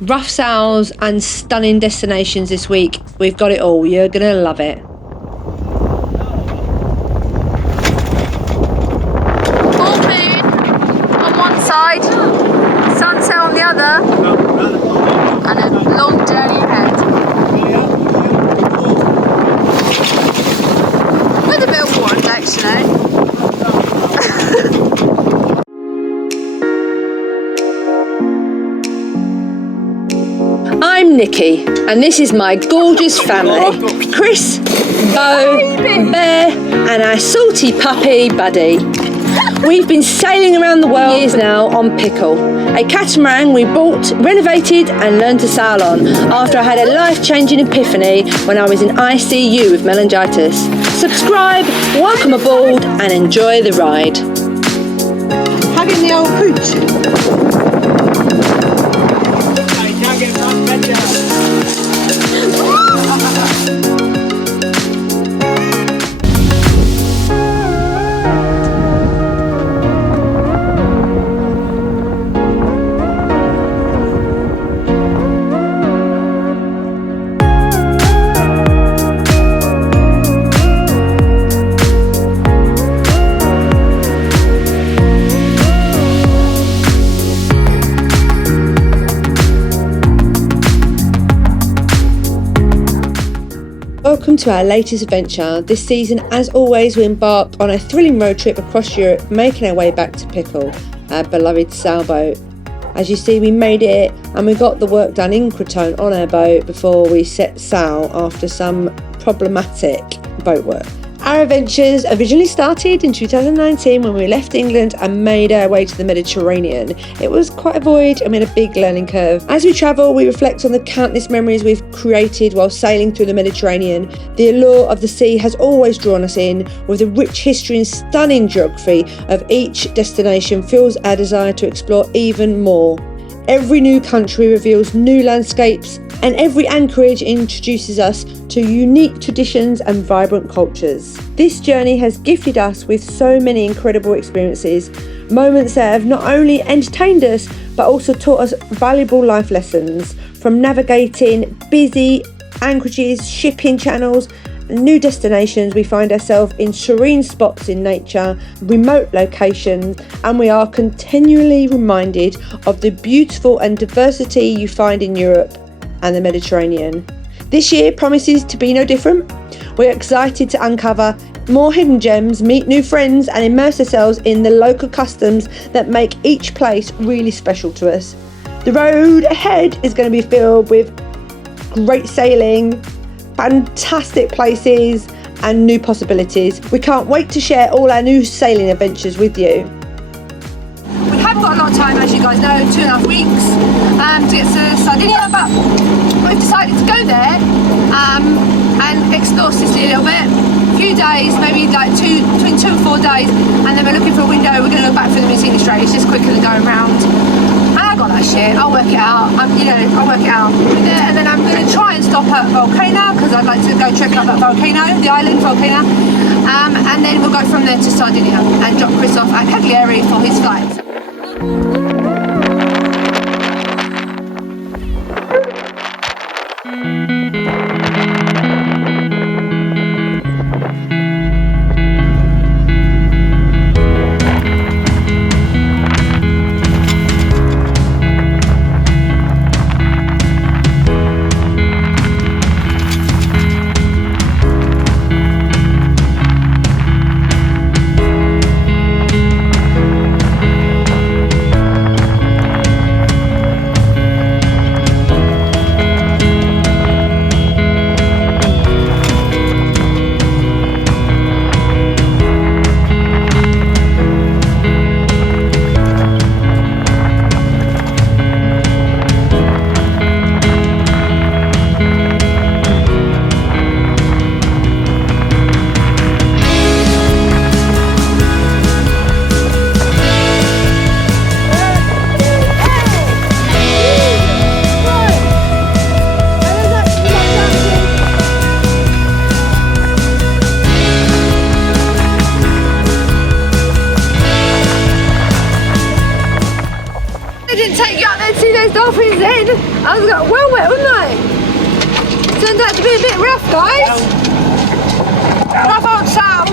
Rough sails and stunning destinations this week. We've got it all. You're going to love it. Full moon on one side, sunset on the other, and a long journey ahead. With a bit of warmth, actually. I'm Nikki, and this is my gorgeous family. Chris, Bo, Bear, and our salty puppy, Buddy. We've been sailing around the world for years now on Pickle, a catamaran we bought, renovated and learned to sail on after I had a life-changing epiphany when I was in ICU with meningitis. Subscribe, welcome aboard and enjoy the ride. Hugging the old pooch. Welcome to our latest adventure. This season, as always, we embark on a thrilling road trip across Europe, making our way back to Pickle, our beloved sailboat. As you see, we made it and we got the work done in Crotone on our boat before we set sail after some problematic boat work. Our adventures originally started in 2019 when we left England and made our way to the Mediterranean. It was quite a voyage and we had a big learning curve. As we travel, we reflect on the countless memories we've created while sailing through the Mediterranean. The allure of the sea has always drawn us in. With the rich history and stunning geography of each destination fuels our desire to explore even more. Every new country reveals new landscapes, and every anchorage introduces us to unique traditions and vibrant cultures. This journey has gifted us with so many incredible experiences, moments that have not only entertained us, but also taught us valuable life lessons. From navigating busy anchorages, shipping channels, new destinations, we find ourselves in serene spots in nature, remote locations, and we are continually reminded of the beautiful and diversity you find in Europe and the Mediterranean. This year promises to be no different. We're excited to uncover more hidden gems, meet new friends, and immerse ourselves in the local customs that make each place really special to us. The road ahead is going to be filled with great sailing, fantastic places and new possibilities. We can't wait to share all our new sailing adventures with you. We haven't got a lot of time, as you guys know, 2.5 weeks to get to Sardinia, but we've decided to go there and explore Sicily a little bit. A few days, maybe like between 2 and 4 days, and then we're looking for a window. We're going to go back through the Museum Strait. It's just quicker than going round. And I got that shit. I'll work it out. I'll work it out. And then I'm going to try and stop at Volcano because I'd like to go check out that volcano, the island volcano. And then we'll go from there to Sardinia and drop Chris off at Cagliari for his flight. dolphins then. I was like, well wet, wasn't I? Turned out to be a bit rough, guys. Rough old Sal.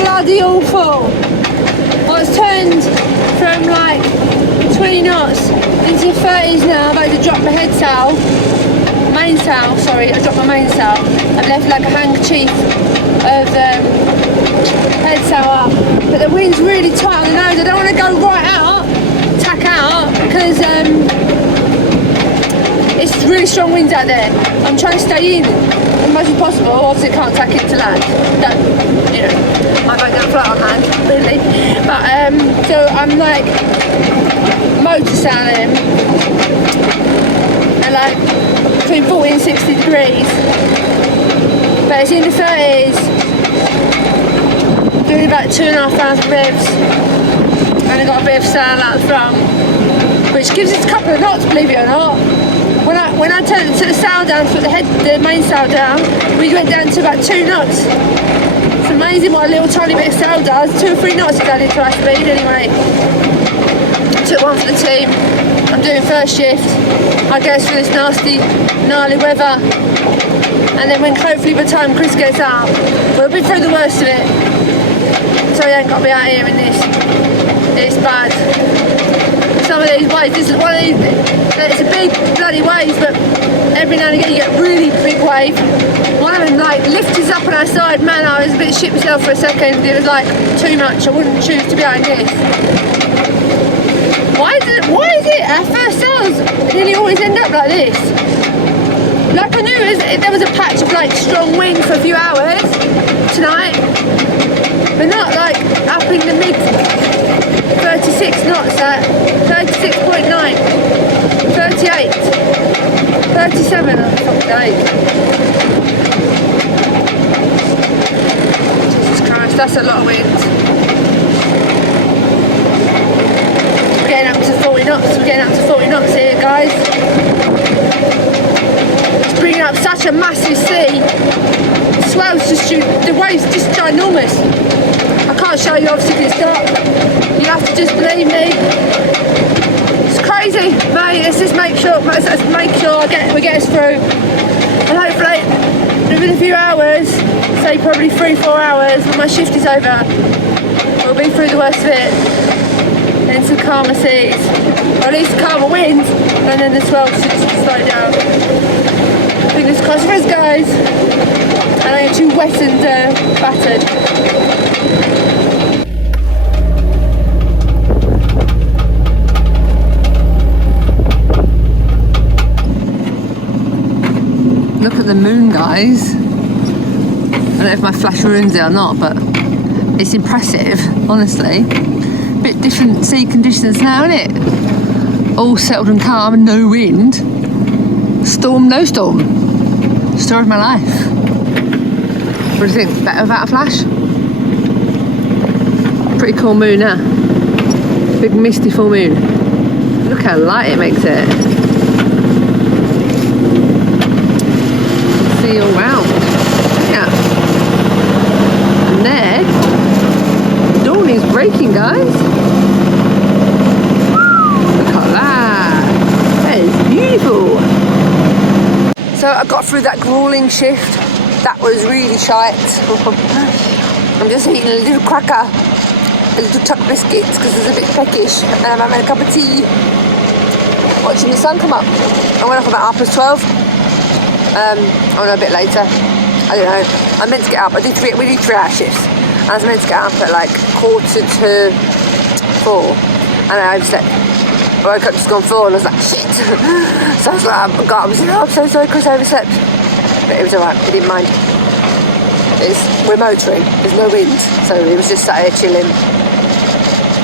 Bloody awful. I was turned from like 20 knots into 30s now. I've had to drop my head sail, I dropped my mainsail. I've left like a handkerchief of head sail up, but the wind's really tight on the nose. I don't want to go right out, tack out, because it's really strong winds out there. I'm trying to stay in as much as possible. Obviously can't tack into land. I won't go flat on land, really. But so I'm like motor sailing and like between 40 and 60 degrees. But it's in the 30s, doing about 2,500 revs, and I got a bit of sail out the front, which gives us a couple of knots, believe it or not. When I turned the sail down, put the main sail down, we went down to about 2 knots. It's amazing what a little tiny bit of sail does. 2 or 3 knots is added to our speed anyway. Took one for the team. I'm doing first shift. I get us through this nasty, gnarly weather. And then hopefully by the time Chris gets out, we'll be through the worst of it. So he ain't got to be out here in this. It's bad. Some of these waves, this is one of these, it's a big bloody wave, but every now and again you get a really big wave. One of them like lifted us up on our side. Man, I was a bit shit myself for a second. It was like too much. I wouldn't choose to be out in this. Why is it our first sails nearly always end up like this? Like I knew there was a patch of like strong wind for a few hours tonight, but not like up in the mid 36 knots at 36.9, 38, 37 on top day. Jesus Christ, that's a lot of wind. We're getting up to 40 knots, we're getting up to 40 knots here, guys. It's bringing up such a massive sea. The swells just the waves just ginormous. I can't show you obviously because it's dark. You have to just believe me. It's crazy, mate. Let's just make sure we get us through. And hopefully, within a few hours, say probably 3-4 hours, when my shift is over, we'll be through the worst of it. Then some calmer seas, or at least calmer winds, and then the swell should slow down. Fingers crossed for us, guys. And I am too wet and battered. Look at the moon, guys. I don't know if my flash ruins it or not, but it's impressive, honestly. Bit different sea conditions now, isn't it? All settled and calm and no wind. Storm, no storm. Story of my life. What do you think? Better without a flash? Pretty cool moon, huh? Big misty full moon. Look how light it makes it. See all round. Yeah. And there, dawn is breaking, guys. Look at that. That is beautiful. So I got through that grueling shift. That was really shite. I'm just eating a little cracker, a little tuck biscuits because it's a bit peckish, and I'm having a cup of tea, watching the sun come up. I went off about 12:30. Or a bit later. I don't know. I meant to get up. We did 3-hour shifts. I was meant to get up at like 3:45, and I overslept. I woke up just gone 4 and I was like, shit. So I was like, I got up and said, oh, I'm so sorry Chris, I overslept. But it was alright, I didn't mind. we're motoring, there's no wind, so he was just sat here chilling.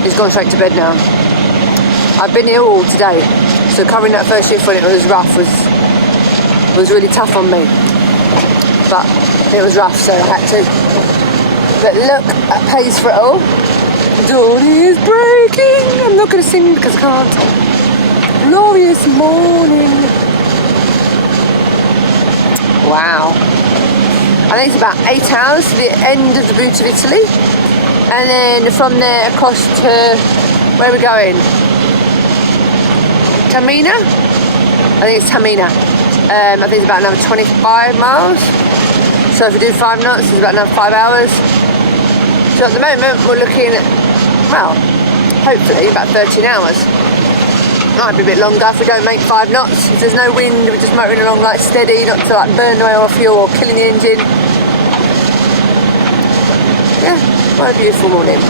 He's gone straight to bed now. I've been here all today, so covering that first shift when it was rough was really tough on me. But it was rough, so I had to. But look, that pays for it all. Dawn is breaking. I'm not going to sing because I can't. Glorious morning. Wow. I think it's about 8 hours to the end of the boot of Italy. And then from there across to, where are we going? Taormina? I think it's Taormina. I think it's about another 25 miles. So if we do 5 knots, it's about another 5 hours. So at the moment we're looking at, well, hopefully about 13 hours. Might be a bit longer if we don't make 5 knots. If there's no wind, we're just motoring along like steady, not to like burn away our fuel or killing the engine. Yeah, what a beautiful morning.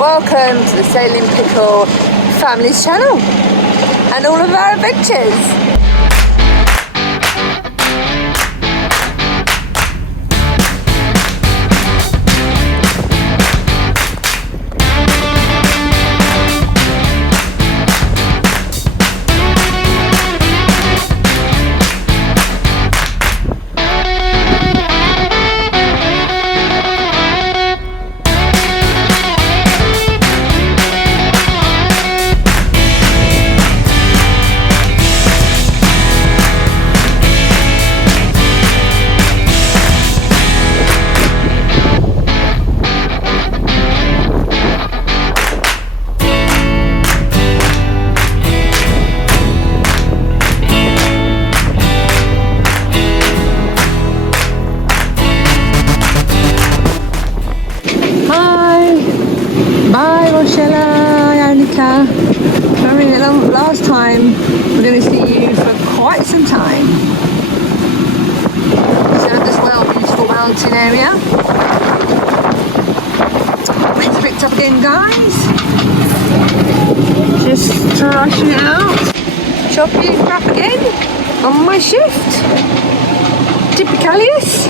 Welcome to the Sailing Pickle Family's channel and all of our adventures. Last time, we're going to see you for quite some time. So this well beautiful mountain area. Winds picked up again, guys. Just thrashing it out. Choppy crap again on my shift. Typicalis.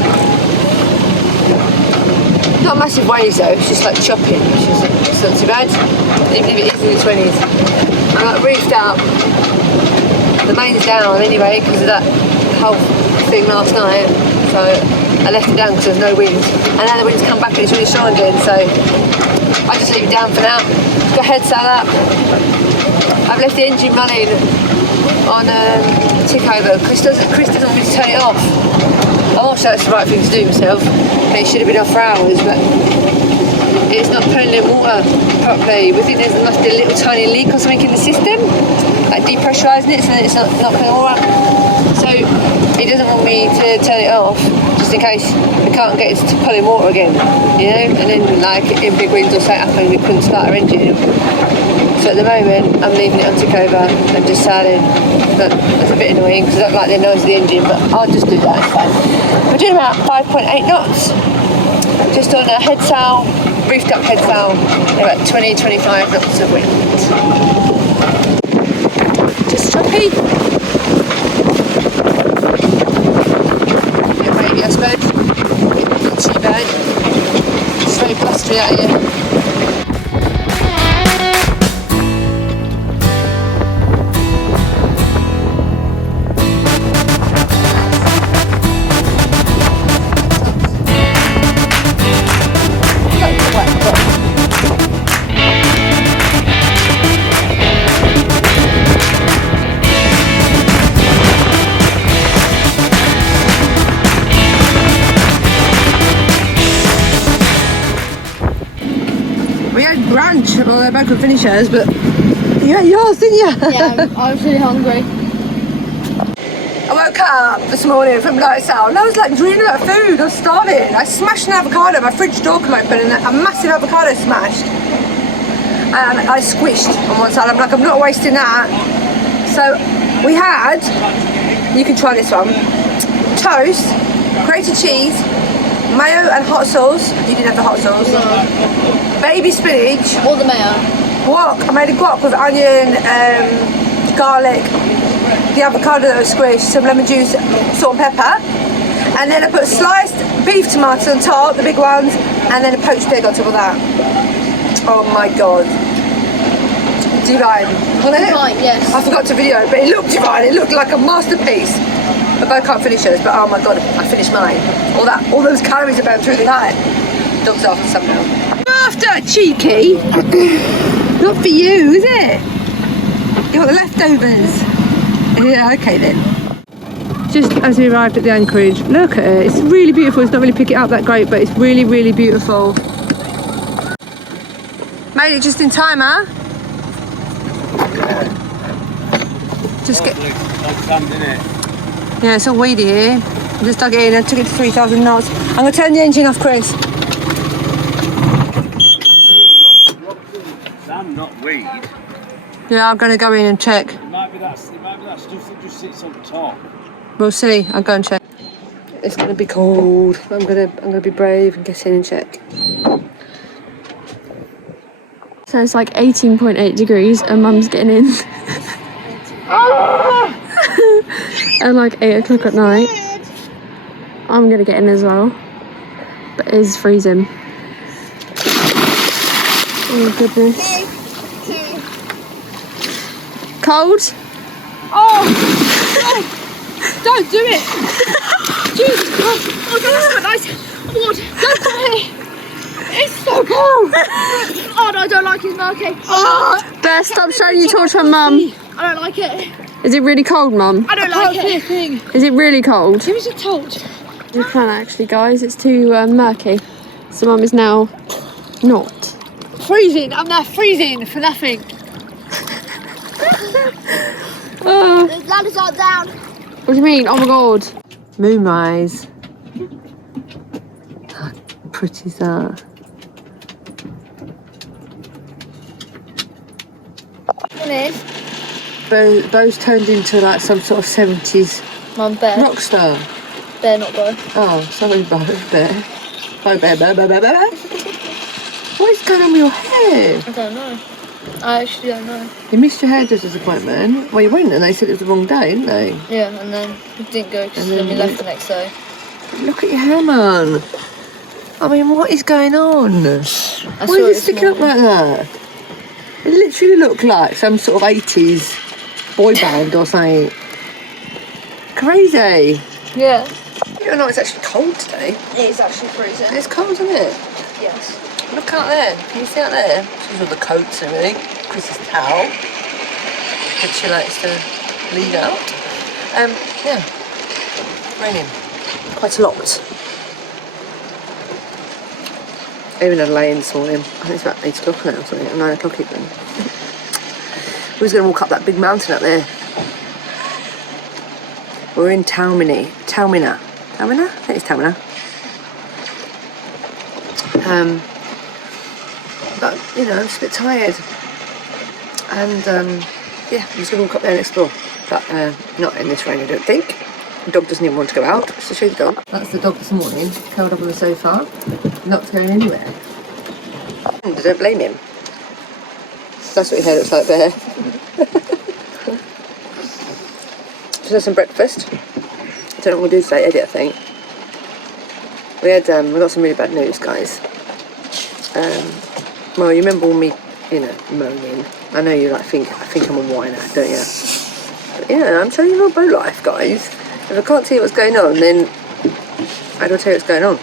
Not massive waves though, it's just like chopping, which is it's not too bad, even if it is in the 20s. I got roofed up, the main's down anyway because of that whole thing last night, so I left it down because there's no wind, and now the wind's come back and it's really strong again, so I just leave it down for now. Got head sail up. I've left the engine running on tick over. Chris doesn't want me to turn it off. I'm not sure that's the right thing to do myself. It should have been off for hours, but it's not pulling in water properly. We think there must be a little tiny leak or something in the system, like depressurising it so that it's not pulling water. So he doesn't want me to turn it off, just in case we can't get it to pull in water again, you know, and then like in big winds or something happened we couldn't start our engine. So at the moment I'm leaving it on tick over and just sailing. But that's a bit annoying because I don't like the noise of the engine, but I'll just do that, it's fine. We're doing about 5.8 knots, just on a head sail, roofed up head sail, about 20-25 knots of wind. Just choppy. Bit wavy I suppose, not too bad. It's very blustery out here. Brunch, well they're both good finishers, but you ate yours, didn't you? Yeah, I was really hungry. I woke up this morning from light sail and I was like dreaming about food, I was starving. I smashed an avocado, my fridge door came open and a massive avocado smashed. And I squished on one side, I'm like, I'm not wasting that. So we had, you can try this one, toast, grated cheese, mayo and hot sauce. You didn't have the hot sauce. No. Baby spinach. Or the mayo. Guac. I made a guac with onion, garlic, the avocado that was squished, some lemon juice, salt and pepper. And then I put sliced beef tomatoes on top, the big ones, and then a poached pig on top of that. Oh my god. Divine. Wasn't it? Divine, yes. I forgot to video it, but it looked divine. It looked like a masterpiece. I both can't finish hers, but oh my god, I finished mine. All those calories are burned through the night. Dog's after somehow. After, cheeky. Not for you, is it? You got the leftovers. Yeah, okay then. Just as we arrived at the anchorage, look at it. It's really beautiful. It's not really picking up that great, but it's really, really beautiful. Made it just in time, huh? Just get. Yeah, it's all weedy here. I just dug it in and took it to 3,000 knots. I'm gonna turn the engine off, Chris. Not weed. Yeah, I'm gonna go in and check. It might be that stuff that just sits on top. We'll see. I'll go and check. It's gonna be cold. I'm gonna be brave and get in and check. So it's like 18.8 degrees and Mum's getting in. At like 8 o'clock at night. I'm gonna get in as well. But it is freezing. Oh goodness. Cold? Oh! Don't do it! Jesus Christ! Oh, that's so nice! Oh my god! Don't do it! It's so cold! Oh no, I don't like it. No, okay. Oh, Bear, stop showing your torch on Mum. I don't like it. Is it really cold, Mum? I don't like it. Thing. Is it really cold? Give us a torch. We can't actually, guys. It's too murky. So Mum is now not. Freezing. I'm now freezing for nothing. Oh, The ladders are down. what do you mean? Oh my god. Moonrise. How pretty is that? Bo's turned into like some sort of 70s Mum, Bear. rock star. Bear, not Bo. Oh, sorry, Bo, Bear. Bo, Bear. What is going on with your hair? I don't know. I actually don't know. You missed your hairdresser's appointment. Well, you went and they said it was the wrong day, didn't they? Yeah, and then we didn't go because And then then we left the next day. Look at your hair, man. I mean, what is going on? Why is it sticking up like that? It literally looked like some sort of 80s boy band or something. Crazy. Yeah. You know, it's actually cold today. It is actually freezing. It's cold, isn't it? Yes. Look out there. Can you see out there? This is all the coats and everything. Chris's towel, which she likes to leave out. Yeah. Raining. Quite a lot. Even had a lay in this morning. I think it's about 8 o'clock now or something, or 9 o'clock even. We was going to walk up that big mountain up there. We're in Taormina. Taormina? I think it's Taormina. But, you know, I'm just a bit tired. And, yeah, I'm just going to walk up there and explore. But not in this rain, I don't think. The dog doesn't even want to go out. So show the dog. That's the dog this morning, curled up on the sofa, not going anywhere. And I don't blame him. That's what your hair looks like there. Just had some breakfast. Don't know what we'll do today, edit, I think. We got some really bad news, guys. Well, you remember all me, you know, moaning. I know you like think I'm a whiner, don't you? But yeah, I'm telling you my boat life, guys. If I can't tell you what's going on, then how do I tell you what's going on?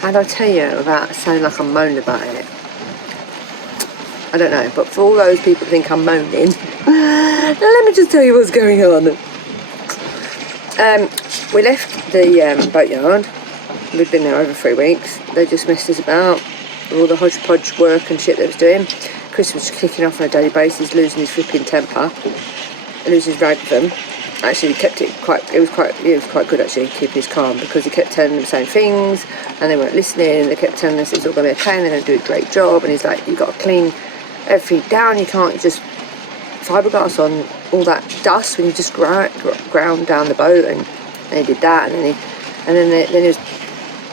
How do I tell you without sounding like I'm moaning about it? I don't know, but for all those people who think I'm moaning, let me just tell you what's going on. We left the boatyard. We'd been there over 3 weeks. They just messed us about with all the hodgepodge work and shit they was doing. Chris was kicking off on a daily basis, losing his flipping temper, losing his rag with them. Actually, he was quite good actually, keeping his calm, because he kept telling them the same things and they weren't listening. They kept telling us it's all going to be okay and they're going to do a great job, and he's like, you've got to clean everything down, you can't just fiberglass on all that dust when you just ground down the boat. And he did that, and then he was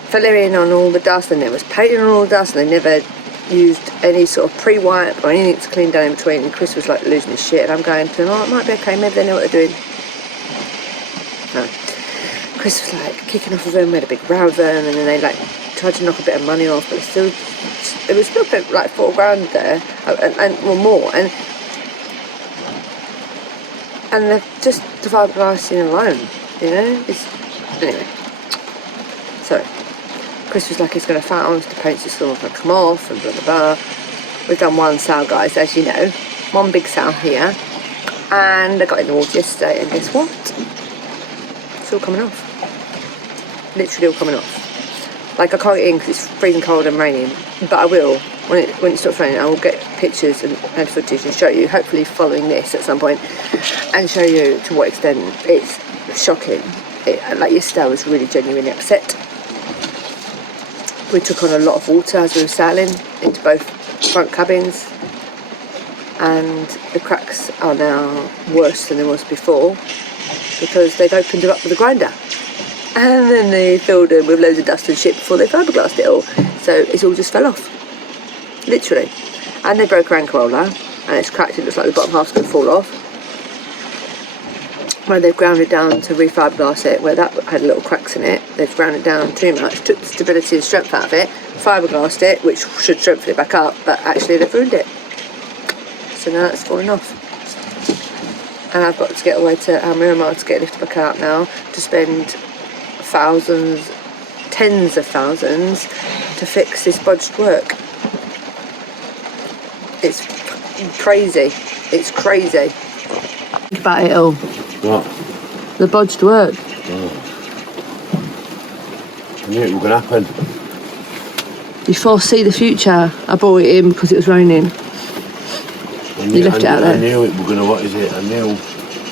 filling on all the dust, and there was painting on all the dust, and they never used any sort of pre-wipe or anything to clean down in between. And Chris was like losing his shit, and I'm going to him, oh, it might be okay, maybe they know what they're doing. No. Chris was like kicking off with them, we had a big row with them, and then they like tried to knock a bit of money off, but it was still like £4,000 there, and or more, and they're just the fiberglassing alone, you know. Anyway, so Chris was like, he's going to fight on, the paint's just all going to come off, and blah blah blah. We've done one sale, guys, as you know, one big sale here, and I got in the water yesterday, and guess what? It's all coming off. Literally all coming off. Like, I can't get in because it's freezing cold and raining, but I will, when it stops raining, I will get pictures and footage and show you, hopefully following this at some point, and show you to what extent it's shocking. Like yesterday I was really genuinely upset. We took on a lot of water as we were sailing into both front cabins, and the cracks are now worse than they was before because they've opened them up with a grinder. And then they filled them with loads of dust and shit before they fiberglassed it all. So it's all just fell off. Literally. And they broke our anchor roller, and it's cracked. It looks like the bottom half's going to fall off. Where they've ground it down to refiberglass it, where that had little cracks in it, they've ground it down too much, took the stability and strength out of it, fiberglassed it, which should strengthen it back up, but actually they've ruined it. So now it's falling off. And I've got to get away to Taormina to get it lifted back out now, to spend thousands, tens of thousands to fix this bodged work. It's crazy. It's crazy. Think about it all. What? The bodged work. Oh. I knew it was going to happen. You foresee the future. I brought it in because it was raining. You left it out there. I knew it was going to, what is it? I knew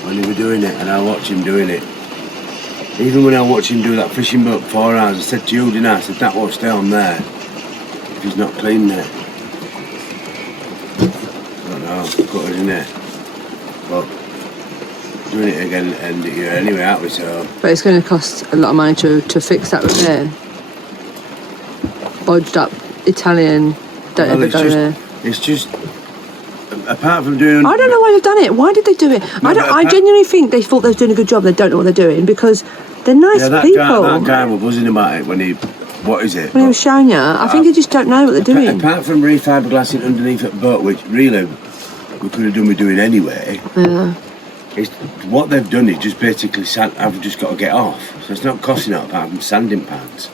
when he was doing it, and I watched him doing it. Even when I watched him do that fishing boat for 4 hours, I said to you, didn't I? I said, that won't stay on there if he's not clean there. I don't know, cut it in there. But doing it again at the end of the year anyway, aren't we? So. But it's going to cost a lot of money to fix that repair. Bodged up Italian, don't ever go there. It's just, apart from doing... I don't know why they've done it. Why did they do it? No, I genuinely think they thought they were doing a good job. They don't know what they're doing because they're nice people. That guy was buzzing about it when he... What is it? When he was showing you. I think they just don't know what they're doing. Apart from refiberglassing underneath the boat, which really we could have done with doing anyway. Yeah. What they've done is just basically I've just got to get off. So it's not costing out apart from sanding pads.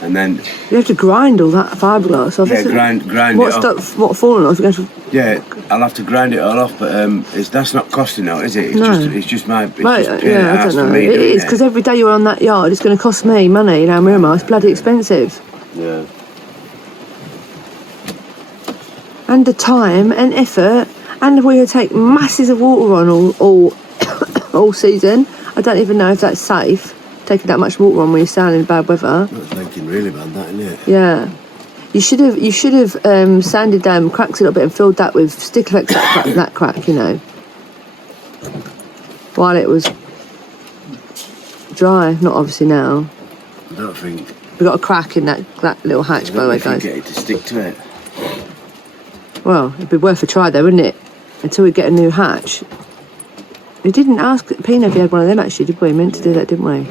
And then you have to grind all that fiberglass off. Yeah, grind it off. What falling off? Yeah, I'll have to grind it all off, but that's not costing out, is it? It's just my. It's right, just yeah, I don't know. It is because every day you're on that yard, it's going to cost me money. You know, Miramar, it's bloody expensive. Yeah. And the time and effort, and we're going to take masses of water on all season. I don't even know if that's safe. Taking that much water on when you're sailing in bad weather. That's making really bad, that, isn't it? Yeah. You should have sanded down, cracked it a little bit, and filled that with stick effects that crack, you know, while it was dry. Not obviously now. I don't think. We got a crack in that little hatch, by the way, guys. Get it to stick to it. Well, it'd be worth a try, though, wouldn't it? Until we get a new hatch. We didn't ask Pino if he had one of them, actually, did we? We meant to do that, didn't we?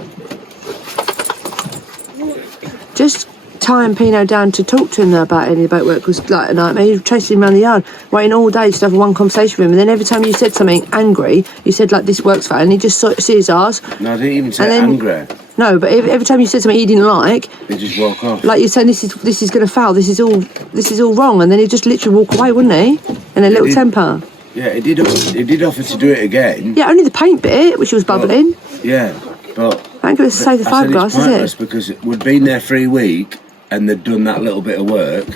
Just tying Pino down to talk to him about any boat work was like a nightmare. You chased him around the yard, waiting all day just to have one conversation with him, and then every time you said something angry, you said like this works fine, and he just see his arse. No, I didn't even say angry. No, but every time you said something he didn't like, he just walk off. Like you're saying, this is going to fail. This is all wrong, and then he'd just literally walk away, wouldn't he? In a little temper. Yeah, he did offer to do it again. Yeah, only the paint bit, which was bubbling. Yeah, but I ain't going to save the fiberglass, is it? Because we'd been there for a week and they'd done that little bit of work,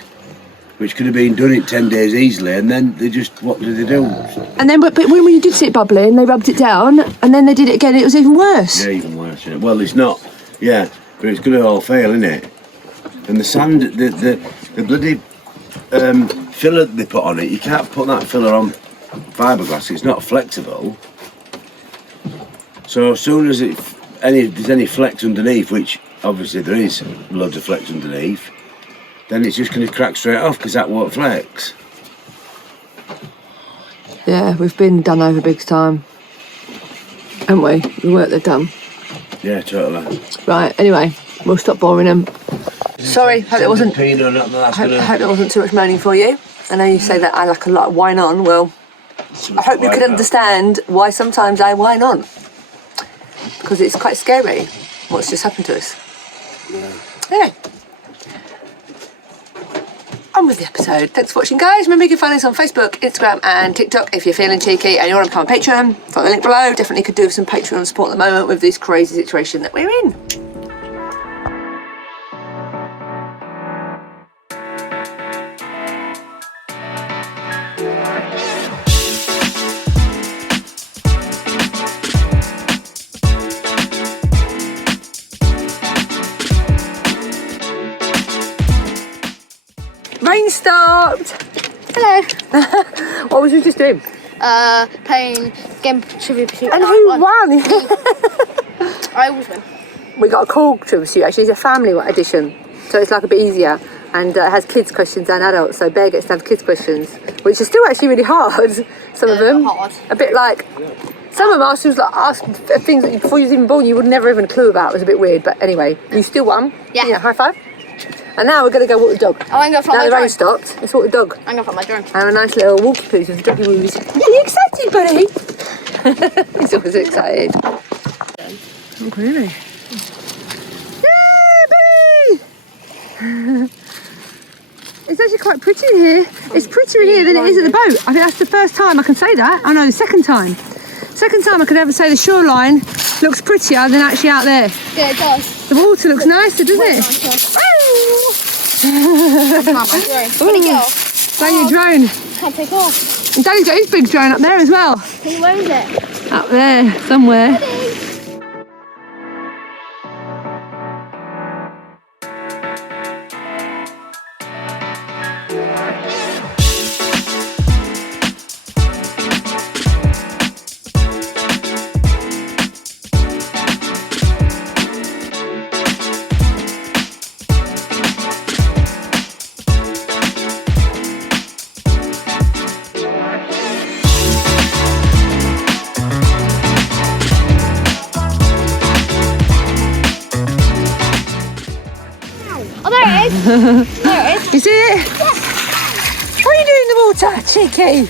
which could have been done in 10 days easily, and then what did they do? And then, but when you did see it bubbling, they rubbed it down, and then they did it again. It was even worse. Yeah, even worse. Yeah. Well, it's not. Yeah, but it's going to all fail, isn't it? And the sand, the bloody filler they put on it, you can't put that filler on fiberglass. It's not flexible. So as soon as there's any flex underneath, which obviously there is loads of flex underneath, then it's just going to crack straight off because that won't flex. Yeah, we've been done over big time, haven't we? The work they've done. Yeah, totally. Right, anyway, we'll stop boring them. Sorry, hope it wasn't too much moaning for you. I know you say that I like a lot of whine on. Well, I hope you can understand why sometimes I whine on. Because it's quite scary what's just happened to us. Yeah. Anyway, on with the episode. Thanks for watching, guys. Remember, you can find us on Facebook, Instagram and TikTok if you're feeling cheeky and you want to become a Patreon. Follow the link below. Definitely could do with some Patreon support at the moment with this crazy situation that we're in. Rain stopped. Hello. What was you just doing? Playing game trivia pursuit. And who won? I always win. We got a cool trivia pursuit. Actually, it's a family edition, so it's like a bit easier, and it has kids questions and adults. So Bear gets to have kids questions, which is still actually really hard. Some of them, hard. a bit like some of them asked things that before you was even born you would never even clue about. It was a bit weird, but anyway, you still won. Yeah. High five. And now we're going to go walk the dog. Oh, I'm going to fly now my the rain drone. stopped. Let's walk the dog. I'm going to fly my drone. Have a nice little walkie poos with the doggy woos. Are you excited, buddy? He's always excited. Oh, really? Yay, buddy! It's actually quite pretty in here. It's prettier in here than it is at the boat. I think that's the first time I can say that. Oh no, the second time. Second time I could ever say the shoreline looks prettier than actually out there. Yeah, it does. The water looks nicer, doesn't it? Where'd it go? Bang your drone. Can't take off. And Daddy's got his big drone up there as well. Where is it? Up there, somewhere. There it is. You see it? What are you doing in the water, cheeky?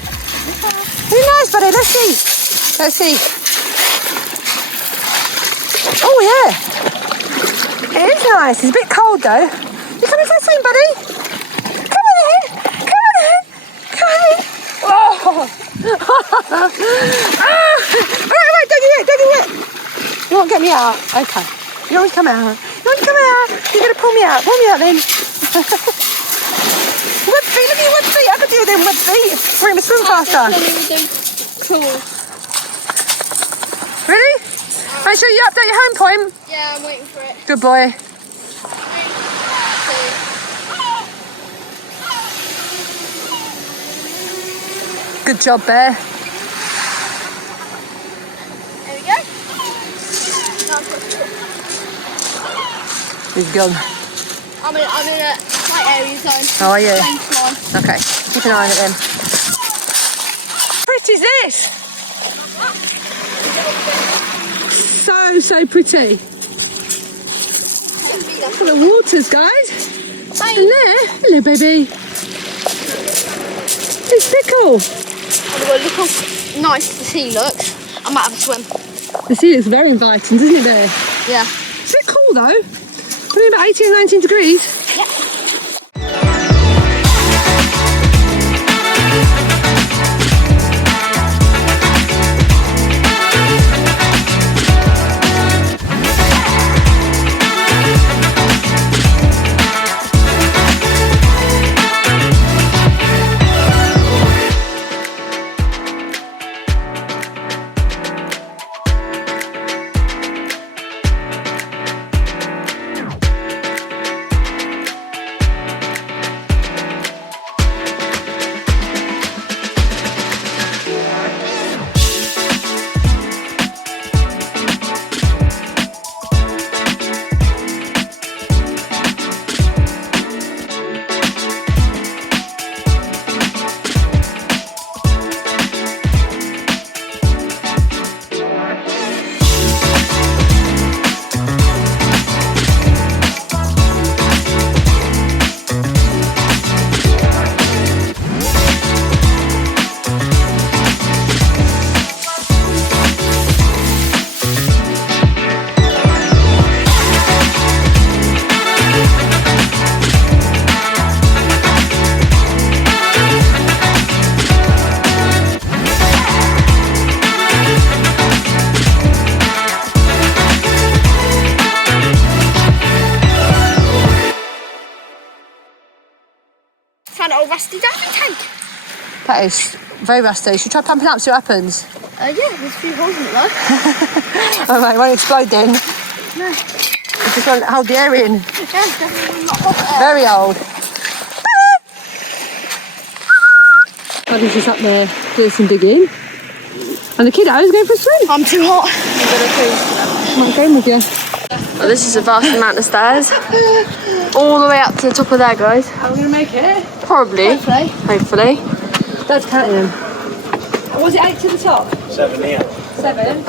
Very nice, buddy. Let's see. Let's see. Oh, yeah. It is nice. It's a bit cold, though. You coming for a swim, buddy? Come on in. Come on in. Come on in. Oh. Right, doggy wet. You won't get me out? Okay. You don't want to come out. You want to come out? You're going to pull me out. Pull me out, then. Web feet, look at your web feet. I could do them web feet. We're going to swim faster. Cool. Really? Make sure you update your home point. Yeah, I'm waiting for it. Good boy. Good job, Bear. There we go. He's gone. I'm in a tight area zone. Oh, are you? Fly. Okay, keep an eye on it then. How pretty is this? So pretty. Look at the waters, guys. Bye. And there, hello, baby. It's Pickle. Oh, look how nice the sea looks. I might have a swim. The sea looks very inviting, doesn't it, there? Yeah. It's a bit cool, though. Probably about 18 or 19 degrees. Yeah. Found an old rusty diving tank. That is very rusty. Should we try pumping up, see what happens? Yeah, there's a few holes in it though. Oh, right, it won't explode then. No. It's just going to hold the air in. Yeah, definitely not hot air. Very old. Buddy's just up there doing some digging. And the kiddo's going for a swim. I'm too hot. I'm going with you. Well, this is a vast amount of stairs. All the way up to the top of there, guys. Are we going to make it? Probably. Hopefully. Dad's counting them. Was it 8 to the top? 7 here. 7?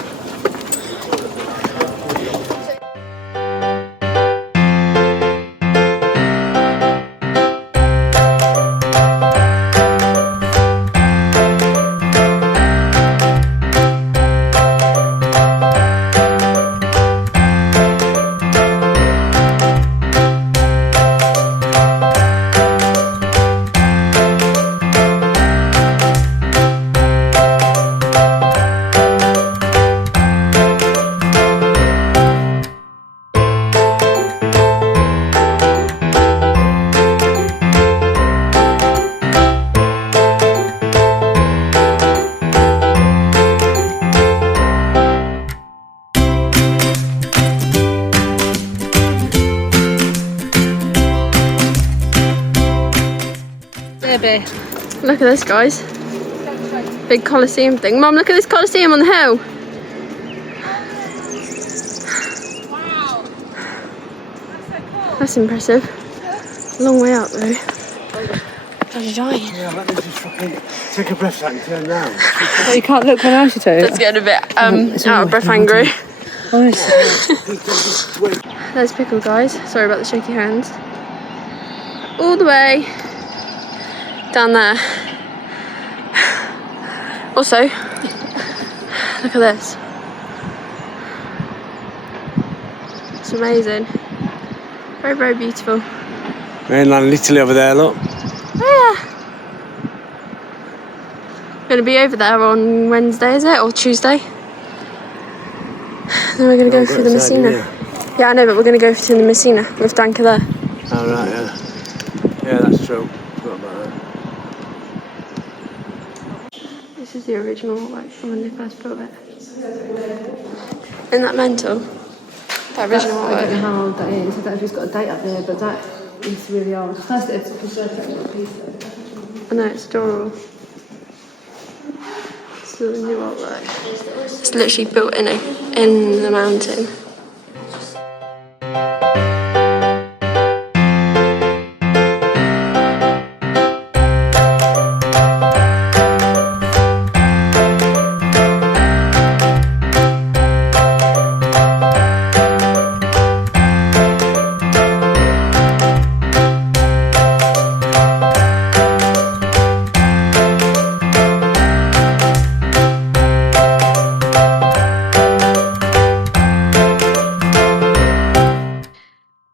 Look at this, guys. Big Colosseum thing. Mum, look at this Colosseum on the hill. Wow. That's impressive. Long way out though. Bloody giant. Yeah, let me just fucking take a breath and turn round. Well, you can't look when I should do. That's getting a bit out of breath angry. There's Pickle, guys. Sorry about the shaky hands. All the way down there. Also, look at this. It's amazing. Very, very beautiful. Mainland Italy over there, look. Oh, yeah. Gonna be over there on Wednesday, is it? Or Tuesday? Then we're gonna go through the Messina. Yeah, I know, but we're gonna go to the Messina with Danka there. Oh, right, yeah. Yeah, that's true. Forgot about that. This is the original, like, from when they first built it. Isn't that mental? That original I don't know artwork. how old that is. I don't know if it's got a date up there, but that is really old. First, it's preserved that little piece though. I know, it's adorable. It's the new artwork. It's literally built in the mountain.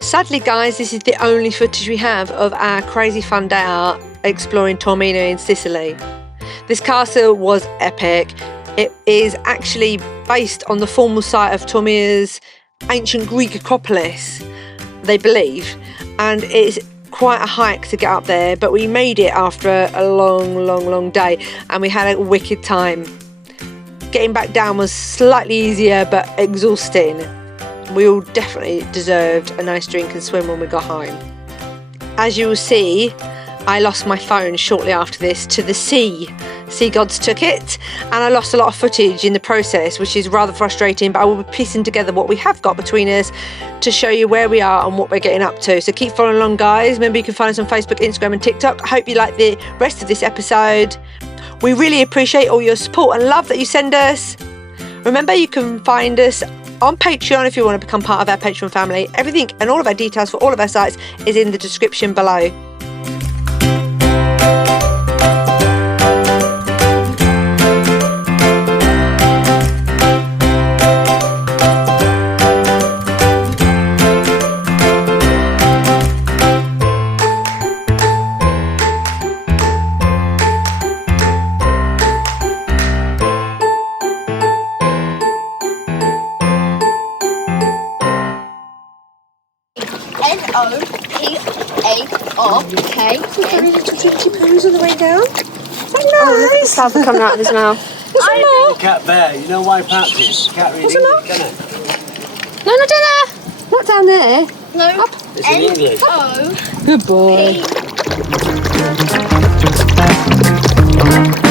Sadly, guys, this is the only footage we have of our crazy fun day out exploring Taormina in Sicily. This castle was epic. It is actually based on the former site of Taormina's ancient Greek Acropolis, they believe, and it's quite a hike to get up there, but we made it after a long day and we had a wicked time. Getting back down was slightly easier but exhausting. We all definitely deserved a nice drink and swim when we got home. As you will see, I lost my phone shortly after this to the sea. Sea gods took it, and I lost a lot of footage in the process, which is rather frustrating, but I will be piecing together what we have got between us to show you where we are and what we're getting up to. So keep following along, guys. Remember, you can find us on Facebook, Instagram and TikTok. I hope you like the rest of this episode. We really appreciate all your support and love that you send us. Remember, you can find us on Patreon if you want to become part of our Patreon family. Everything and all of our details for all of our sites is in the description below. N-O-P-A-R are. Okay. Very little drinky poos on the way down. Oh, look at the sulphur coming out of his mouth. The cat bear, you know why patches? Cat reading, can it? No, not down there. Not down there. No. It's in English. O. Good boy. P.